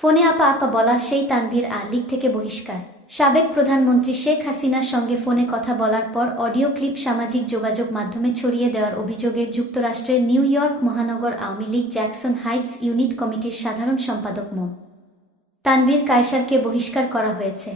ফোনে আপা আপা বলা সেই তানভীর লীগ থেকে বহিষ্কার। সাবেক প্রধানমন্ত্রী শেখ হাসিনার সঙ্গে ফোনে কথা বলার পর অডিও ক্লিপ সামাজিক যোগাযোগ মাধ্যমে ছড়িয়ে দেওয়ার অভিযোগে যুক্তরাষ্ট্রের নিউ ইয়র্ক মহানগর Awami League Jackson Heights unit কমিটির সাধারণ সম্পাদক মো. তানভীর কায়সারকে বহিষ্কার করা হয়েছে।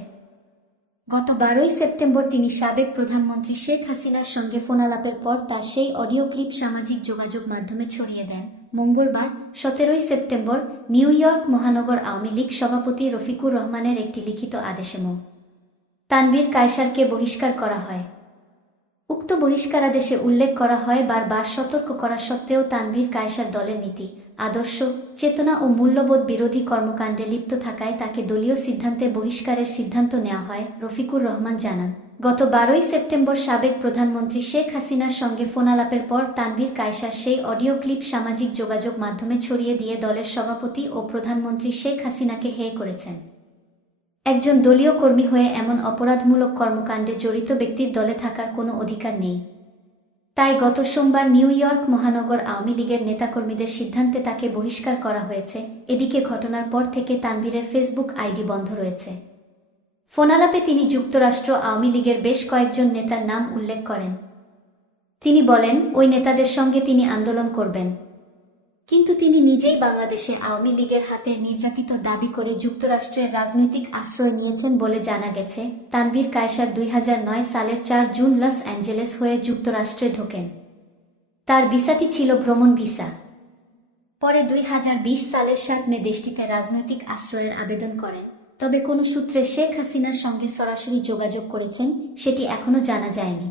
গত 12ই সেপ্টেম্বর তিনি সাবেক প্রধানমন্ত্রী শেখ হাসিনার সঙ্গে ফোনালাপের পর তার সেই অডিও ক্লিপ সামাজিক যোগাযোগ মাধ্যমে ছড়িয়ে দেন। মঙ্গলবার 17ই সেপ্টেম্বর নিউ ইয়র্ক মহানগর আওয়ামী লীগ সভাপতি রফিকুর রহমানের একটি লিখিত আদেশে মো. তানভীর কায়সারকে বহিষ্কার করা হয়। উক্ত বহিষ্কারাদেশে উল্লেখ করা হয়, বারবার সতর্ক করা সত্ত্বেও তানভীর কায়সার দলের নীতি, আদর্শ, চেতনা ও মূল্যবোধ বিরোধী কর্মকাণ্ডে লিপ্ত থাকায় তাকে দলীয় সিদ্ধান্তে বহিষ্কারের সিদ্ধান্ত নেওয়া হয়, রফিকুর রহমান জানান। গত 12ই সেপ্টেম্বর সাবেক প্রধানমন্ত্রী শেখ হাসিনার সঙ্গে ফোনালাপের পর তানভীর কায়সার সেই অডিও ক্লিপ সামাজিক যোগাযোগ মাধ্যমে ছড়িয়ে দিয়ে দলের সভাপতি ও প্রধানমন্ত্রী শেখ হাসিনাকে হেয় করেছেন। একজন দলীয় কর্মী হয়ে এমন অপরাধমূলক কর্মকাণ্ডে জড়িত ব্যক্তির দলে থাকার কোনো অধিকার নেই। তাই গত সোমবার নিউ ইয়র্ক মহানগর আওয়ামী লীগের নেতাকর্মীদের সিদ্ধান্তে তাকে বহিষ্কার করা হয়েছে। এদিকে ঘটনার পর থেকে তানভীরের ফেসবুক আইডি বন্ধ রয়েছে। ফোনালাপে তিনি যুক্তরাষ্ট্র আওয়ামী লীগের বেশ কয়েকজন নেতার নাম উল্লেখ করেন। তিনি বলেন, ওই নেতাদের সঙ্গে তিনি আন্দোলন করবেন, কিন্তু তিনি নিজেই বাংলাদেশে আওয়ামী লীগের হাতে নির্যাতিত দাবি করে যুক্তরাষ্ট্রের রাজনৈতিক আশ্রয় নিয়েছেন বলে জানা গেছে। তানভীর কায়সার 2009 সালের 4 জুন লস অ্যাঞ্জেলেস হয়ে যুক্তরাষ্ট্রে ঢোকেন। তার ভিসাটি ছিল ভ্রমণ ভিসা। পরে 2020 সালের 7 মে দেশটিতে রাজনৈতিক আশ্রয়ের আবেদন করেন। তবে কোনো সূত্রে শেখ হাসিনার সঙ্গে সরাসরি যোগাযোগ করেছেন সেটি এখনো জানা যায়নি।